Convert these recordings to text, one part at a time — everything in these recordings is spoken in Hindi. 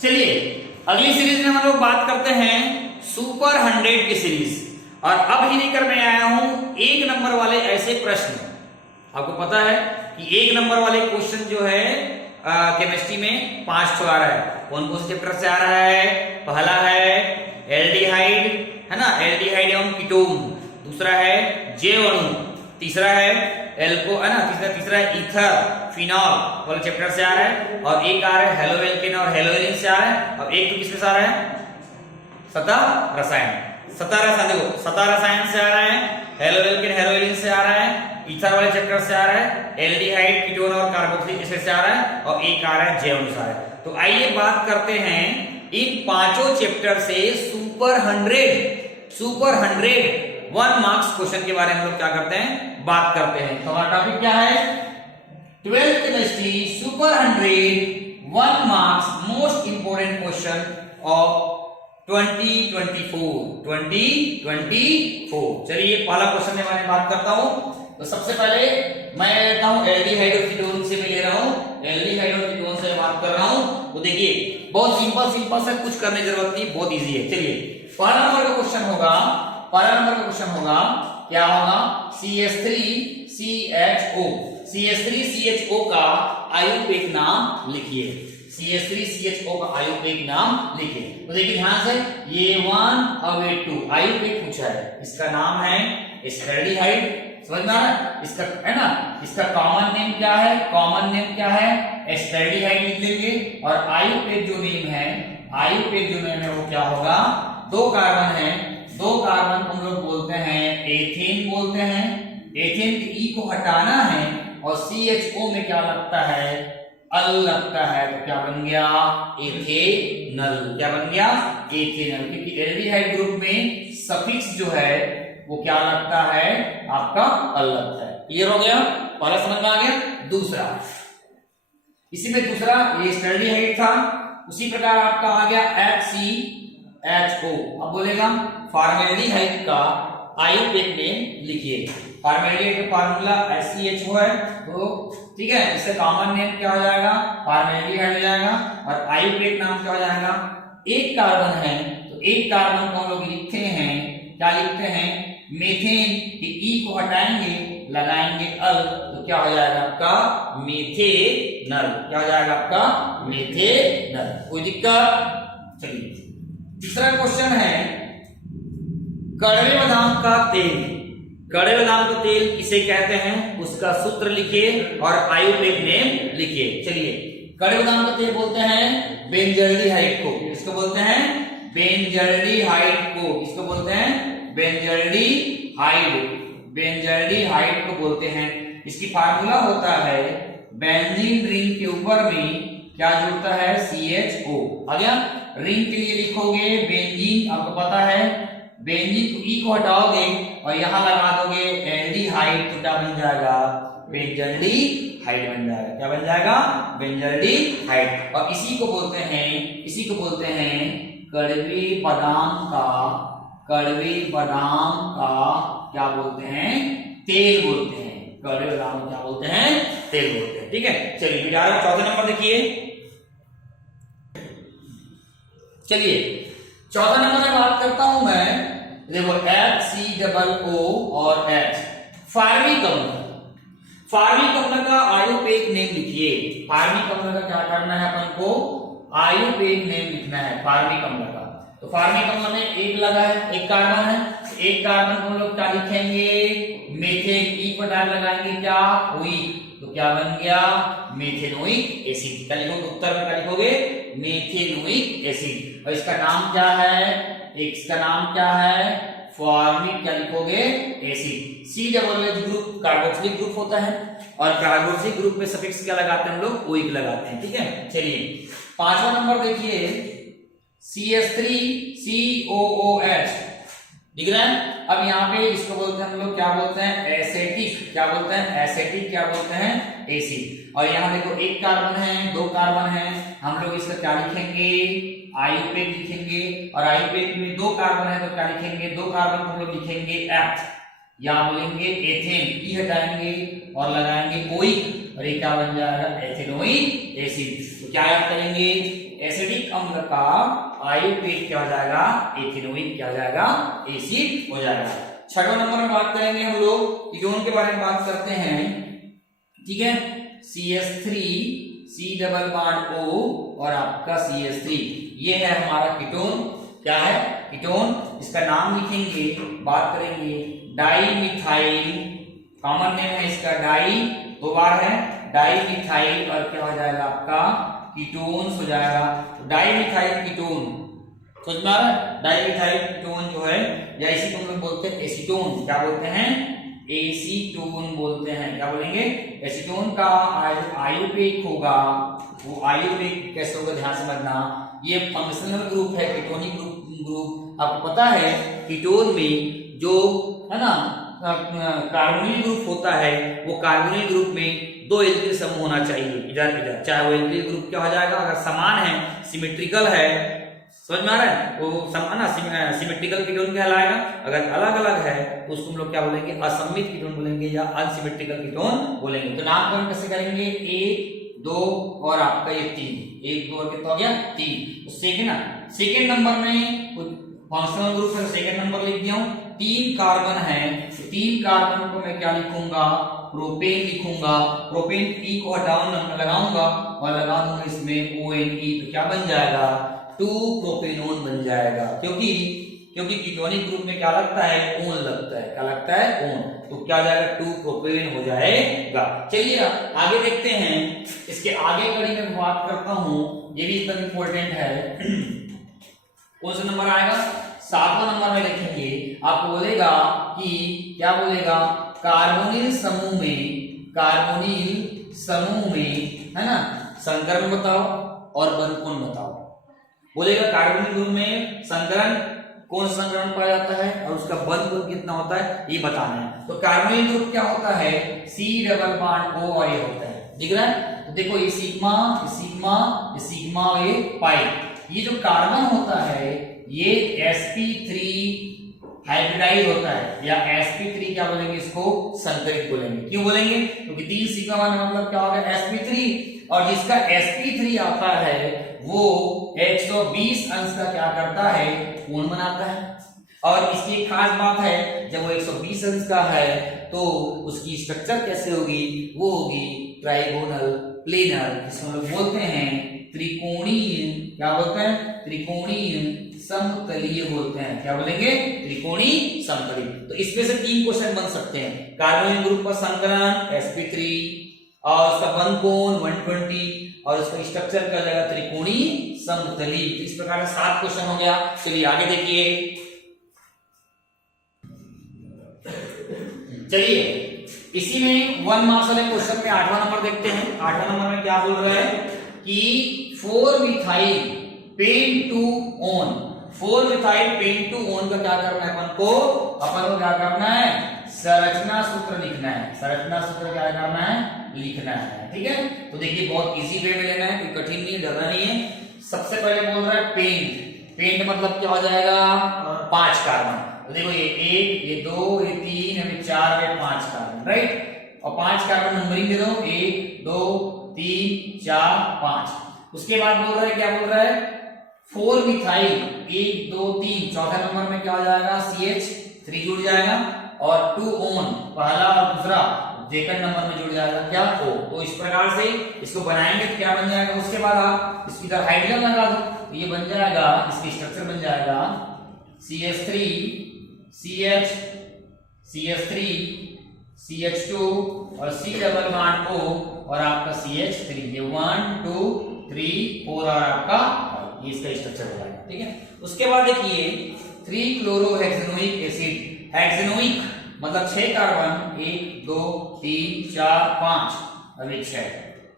चलिए अगली सीरीज में हम लोग बात करते हैं सुपर 100 की सीरीज। और अब ही लेकर मैं आया हूं 1 नंबर वाले ऐसे प्रश्न। आपको पता है कि 1 नंबर वाले क्वेश्चन जो है केमिस्ट्री में 5 आ रहा है। कौन कौन से चैप्टर से आ रहा है? पहला है एल्डिहाइड, है ना, एल्डिहाइड एवं कीटोन। दूसरा है जैव अणु। तीसरा है एल्को, है ना, तीसरा है ईथर फिनॉल वाले चैप्टर से आ रहा है। और एक आ रहा है हेलोएल्केन और हेलोएरिन से आ रहा है। और एक तो किसमें से आ रहा है? सतह रसायन। सतह रसायन, देखो सतह रसायन से आ रहा है, हेलोएल्केन हेलोएरिन से आ रहा है, ईथर वाले चैप्टर से आ रहा है, एल्डिहाइड कीटोन और कार्बोक्सिलिक एसिड से आ रहा है, और एक आ रहा है जैव अणु से आ रहा है। तो आइए बात करते हैं इन पांचों चैप्टर से सुपर 100 1 मार्क्स क्वेश्चन के बारे में हम लोग क्या करते हैं, बात करते हैं। तो हमारा टॉपिक क्या है? 12th chemistry super 100 1 marks most important question of 2024। चलिए पहला क्वेश्चन के बारे में बात करता हूं। तो सबसे पहले मैं लेता हूं एल्डिहाइड और कीटोन से मैं ले रहा हूं, एल्डिहाइड और कीटोन से बात कर रहा हूं। तो देखिए बहुत सिंपल सा, कुछ करने की जरूरत नहीं, बहुत इजी है। चलिए पहला नंबर का क्वेश्चन होगा, क्या होगा? CH3CHO का आयुर्वेद नाम लिखिए। CH3CHO का आयुर्वेद नाम लिखिए। तो देखिए ध्यान से, ये 1 और ये 2 आयुर्वेद पूछा है। इसका नाम है एस्टैल्डिहाइड, समझ में आ रहा है? इसका, है ना, इसका कॉमन नेम क्या है? एस्टैल्डिहाइड लिख लेंगे। और आयुर्वेद जो नेम है वो क्या होगा? 2 कार्बन है, 2 कार्बन हम लोग बोलते हैं एथेन बोलते हैं। एथेन के ई को हटाना है और CHO में क्या लगता है? अल लगता है। तो क्या बन गया? एथेनल। क्या बन गया? एथेनल। क्योंकि एल्डिहाइड ग्रुप में सफिक्स जो है वो क्या लगता है? आपका अल लगता है। क्लियर हो गया? पहला समझ में आ गया। दूसरा, इसी में दूसरा ये एल्डिहाइड था, उसी प्रकार आपका आ गया HCHO। अब बोलेगा फॉर्मेल्डिहाइड का आयुर्वेद नेम लिखिए। फॉर्मेल्डिहाइड का फार्मूला HCHO है, तो ठीक है, इससे कॉमन नेम क्या हो जाएगा? फॉर्मेल्डिहाइड हो जाएगा। और आयुर्वेद नाम क्या हो जाएगा? एक कार्बन है, तो एक कार्बन को हम लोग लिखते हैं, क्या लिखते हैं? मीथेन के ई को हटाएंगे, लगाएंगे अल, तो क्या हो जाएगा आपका? मीथेनल। क्या हो जाएगा आपका? मीथेनल। कोई दिक्कत? चलिए तीसरा क्वेश्चन है कड़वे बादाम का तेल। कड़वे बादाम का तेल किसे कहते हैं? उसका सूत्र लिखिए और आयुर्वेद नेम लिखिए। चलिए कड़वे बादाम का तेल बोलते हैं बेंजल्डिहाइड को। इसको बोलते हैं बेंजल्डिहाइड को। इसको बोलते हैं बेंजल्डिहाइड को बोलते हैं। इसकी फार्मूला होता है बेंजीन रिंग के ऊपर में क्या जुड़ता है? CHO। आ गया? रिंग के लिए लिखोगे बेंजीन, आपको पता है बेंजीन को ई को हटाओगे और यहां लगा दोगे एल्डिहाइड, तो क्या बन जाएगा? बेंजल्डिहाइड बन जाएगा। क्या बन जाएगा? बेंजल्डिहाइड। और इसी को बोलते हैं कड़वे बादाम का क्या बोलते हैं? तेल बोलते हैं। कड़वे बादाम को क्या बोलते हैं? तेल बोलते हैं। ठीक है, चलिए फिर आ रहा है चौथा नंबर। देखिए चलिए चौथा नंबर में बात करता हूं मैं। देखो HCOO और H, फार्मिक अम्ल का आयुर्वेद नेम लिखिए। फार्मिक अम्ल का क्या करना है? अपन को आयुर्वेद नेम लिखना है फार्मिक अम्ल का। तो फार्मिक अम्ल में एक लगा है, एक कार्बन है, एक कार्बन को हम लोग क्या लिखेंगे? मीथेन। ई पर डाल लगाएंगे क्या? ओइक। तो क्या बन गया? Methanoic acid. क्या लिखोगे उत्तर में? क्या लिखोगे? Methanoic acid. और इसका नाम क्या है? फॉर्मिक, क्या लिखोगे? Acid. COOH group carboxylic group होता है, और कार्बोक्सिलिक ग्रुप में सफिक्स क्या लगाते हैं हम लोग? ओइक लगाते हैं। ठीक है, चलिए पांचवा नंबर देखिए CH3COOH दिख रहा है। अब यहाँ पे इसको बोलते हैं हम लोग, क्या बोलते हैं? एसेटिक। क्या बोलते हैं? एसेटिक। क्या बोलते हैं? एसिड। और यहाँ देखो एक कार्बन है, 2 कार्बन है, हम लोग इसका क्या लिखेंगे? आयुर्वेद लिखेंगे। और आयुर्वेद में 2 कार्बन है, तो क्या लिखेंगे? 2 कार्बन को हम लोग लिखेंगे F, या बोलेंगे एथेन। ई हटाएंगे और लगाएंगे ओइक, और ये क्या बन जाएगा? Ethanoic acid. तो क्या याद करेंगे, एसिडिक अम्ल का आयुपेट क्या हो जाएगा, एथिनोइक क्या हो जाएगा, एसिड हो जाएगा। छठा नंबर में बात करेंगे हम लोग कीटोन के बारे में बात करते हैं, ठीक है। CH3 C double bond O और आपका CH3, ये है हमारा कीटोन। क्या है, कीटोन। इसका नाम लिखेंगे, बात करेंगे डाई मिथाइल, कॉमन नेम है इसका डाई, दो बार है डाई मिथाइल, और क्या हो जाएगा आपका कीटोन्स हो जाएगा। डाई मिथाइल कीटोन समझ में आ रहा है। डाई मिथाइल कीटोन जो है, या इसी को हम लोग बोलते हैं एसीटोन। क्या बोलते हैं, एसीटोन बोलते हैं। क्या बोलेंगे, एसीटोन का आयुपेक होगा, वो आयुपेक कैसे होगा ध्यान समझना। ये फंक्शनल ग्रुप है, कीटोनिक ग्रुप। आपको पता है कीटोन में जो है ना कार्बोनिल ग्रुप होता है, वो कार्बोनिल ग्रुप में दो एल्किल समूह होना चाहिए, इधर इधर, चाहे वो एल्किल ग्रुप क्या हो जाएगा, अगर समान है, सिमेट्रिकल है, समझ में आ रहा है, वो समान ना सिमेट्रिकल कीटोन कहलाएगा। अगर अलग अलग है तो उसको हम लोग क्या बोलेंगे, असममित कीटोन बोलेंगे या अनसिमेट्रिकल कीटोन बोलेंगे। तो नामकरण कैसे करेंगे, 1 2 और आपका ये 3, 1 2 और कितना हो गया 3। तो सेकेंड नंबर में फंक्शनल ग्रुप है, सेकेंड नंबर लिख दिया हूं। 3 कार्बन है, 3 कार्बन को मैं क्या लिखूंगा, प्रोपेन लिखूंगा। प्रोपेन ई को हटाऊं, लगाऊंगा और लगा दूंगा इसमें ONE, तो क्या बन जाएगा, 2 प्रोपेनोन बन जाएगा। क्योंकि कीटोनिक ग्रुप में क्या लगता है, ओन लगता है। क्या लगता है, ओन। तो क्या हो जाएगा, 2 प्रोपेन हो जाएगा। चलिए आगे देखते हैं, इसके आगे कड़ी में बात करता हूं, ये भी एकदम इंपॉर्टेंट है। कौन सा नंबर आएगा, 7वां नंबर में लिखेंगे। आपको बोलेगा कि क्या बोलेगा, कार्बोनिल समूह में है ना, संकरण बताओ और बंधकोण बताओ। बोलेगा कार्बोनिल ग्रुप में संकरण, कौन सा संकरण पाया जाता है और उसका बंधकोण कितना होता है, ये बताना है। तो कार्बोनिल ग्रुप क्या होता है, C डबल बॉन्ड O और ये होता है, दिख रहा है। तो देखो ये सिग्मा ये पाई, ये जो कार्बन होता है ये sp3 हाइब्रिडाइज होता है, या sp3 क्या बोलेंगे, इसको संकरित बोलेंगे। क्यों बोलेंगे, क्योंकि 3 सिग्मा मतलब क्या होगा, sp3, और जिसका sp3 आता है वो 120 अंश का क्या करता है, कोण बनाता है। और इसकी एक खास बात है, जब वो 120 अंश का है तो उसकी स्ट्रक्चर कैसे होगी, वो होगी ट्राइगोनल प्लेनर, जिसको हम लोग बोलते हैं त्रिकोणीय। क्या बोलते हैं, त्रिकोणीय समतलीय बोलते हैं। क्या बोलेंगे, त्रिकोणीय समतलीय। तो इसमें से 3 क्वेश्चन बन सकते हैं। कार्बोनिल ग्रुप का संकलन sp3, और उसका बंधकोण 120, और उसका स्ट्रक्चर क्या जाएगा, त्रिकोणीय समतलीय। तो इस प्रकार का 7 क्वेश्चन हो गया। चलिए आगे देखिए, चलिए इसी में 1 मार्क्स वाले क्वेश्चन में 8वां नंबर देखते हैं। 8वां नंबर में क्या बोल रहा है कि 4-मिथाइल पेंटूओन, 4-मिथाइल पेंटूओन का क्या करना है, अपन को क्या करना है, संरचना सूत्र लिखना है। संरचना सूत्र क्या करना है, लिखना है, ठीक है। तो देखिए बहुत इजी वे में लेना है, कोई कठिन नहीं, डरना नहीं है। सबसे पहले बोल रहा है पेंट मतलब क्या हो जाएगा, 5 कार्बन। तो देखो ये 1 ये 2 ये 3 ये 4 ये 5 कार्बन, राइट। और 5 कार्बन नंबरिंग दे दो, 1 2 3 4 5। उसके बाद बोल रहा है, क्या बोल रहा है, 4-मिथाइल 1 2 3, चौथे नंबर में क्या हो जाएगा, CH3 जुड़ जाएगा, और 2-ओन पहला और दूसरा सेकंड नंबर में जुड़ जाएगा, क्या, O। तो इस प्रकार से इसको बनाएंगे तो क्या बन जाएगा। उसके बाद आप इसकी इधर हाइड्रोजन लगा दो, तो ये बन जाएगा, इसकी स्ट्रक्चर बन जाएगा CH3 CH CH3 CH2 और C डबल बॉन्ड O और आपका CH3। ये 1 2 3 4 और आपका ये इसका स्ट्रक्चर हो जाएगा, ठीक है। उसके बाद देखिए 3-क्लोरोहेक्सेनोइक एसिड, हेक्सेनोइक मतलब 6 कार्बन, 1 2 3 4 5, अभी 6,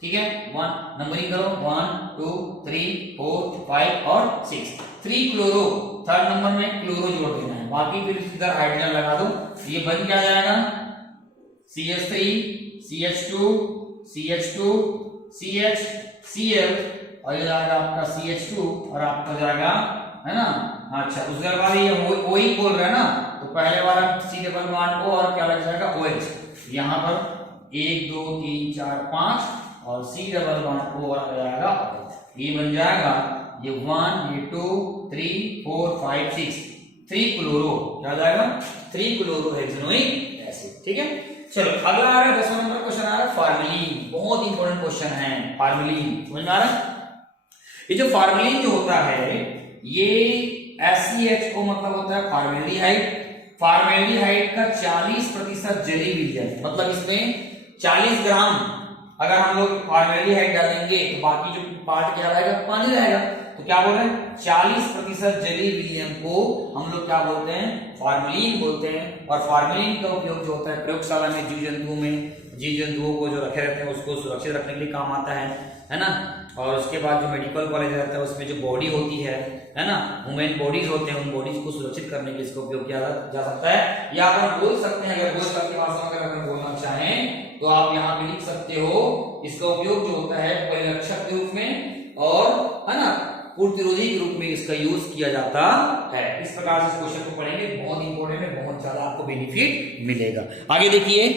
ठीक है। 1 नंबरिंग करो, 1 2 3 4 5 और 6। 3 क्लोरो, थर्ड नंबर में क्लोरो जोड़ देना है, बाकी फिर इधर हाइड्रोजन लगा दो। ये बन क्या जाएगा, CH3 CH2 CH2 CH Cl, और ये जाएगा आपका CH2 और आपका जाएगा, है ना। अच्छा, उसके बाद ये OE बोल रहा है ना, तो पहले वाला C डबल बॉन्ड O और क्या लग जाएगा, OH। यहाँ पर 1 2 3 4 5 और C डबल बॉन्ड O आ जाएगा, ये बन जाएगा ये 1 ये 2 3 4 5 6 3 क्लोरो, क्या जाएगा 3 क्लोरो हेक्सेनोइक एसिड। ठीक है, चलो अगला आ रहा है 10वां नंबर क्वेश्चन आ रहा है फार्मेलिन। बहुत इंपॉर्टेंट क्वेश्चन है फार्मेलिन, समझ में आ रहा है? ये जो फार्मेलिन जो होता है ये FCHO मतलब होता है फार्मेल्डिहाइड। फार्मेल्डिहाइड का 40% जली विलयन, मतलब इसमें 40 ग्राम अगर हम लोग फार्मेल्डिहाइड डालेंगे तो बाकी जो पार्ट क्या रहेगा, पानी रहेगा। तो क्या बोल रहे हैं, 40% जली विलयन को हम लोग क्या बोलते हैं, फार्मेलिन बोलते हैं। और फार्मेलिन का उपयोग जो होता है प्रयोगशाला में जीव जंतुओं को जो रखे रहते हैं उसको सुरक्षित रखने के लिए काम आता है ना। और उसके बाद जो मेडिकल कॉलेज रहता है उसमें जो बॉडी होती है ना, ह्यूमन बॉडीज होते हैं, उन बॉडीज को सुरक्षित करने के लिए इसका उपयोग किया जा सकता है। या आप बोल सकते हैं, अगर बोल सकते भाषा में अगर बोलना चाहें तो आप यहाँ पे लिख सकते हो, इसका उपयोग जो होता है परिरक्षक के रूप में और है ना प्रतिरोधी के रूप में इसका यूज किया जाता है। इस प्रकार से इस क्वेश्चन को पढ़ेंगे, बहुत इंपॉर्टेंट है, बहुत ज्यादा आपको बेनिफिट मिलेगा। आगे देखिए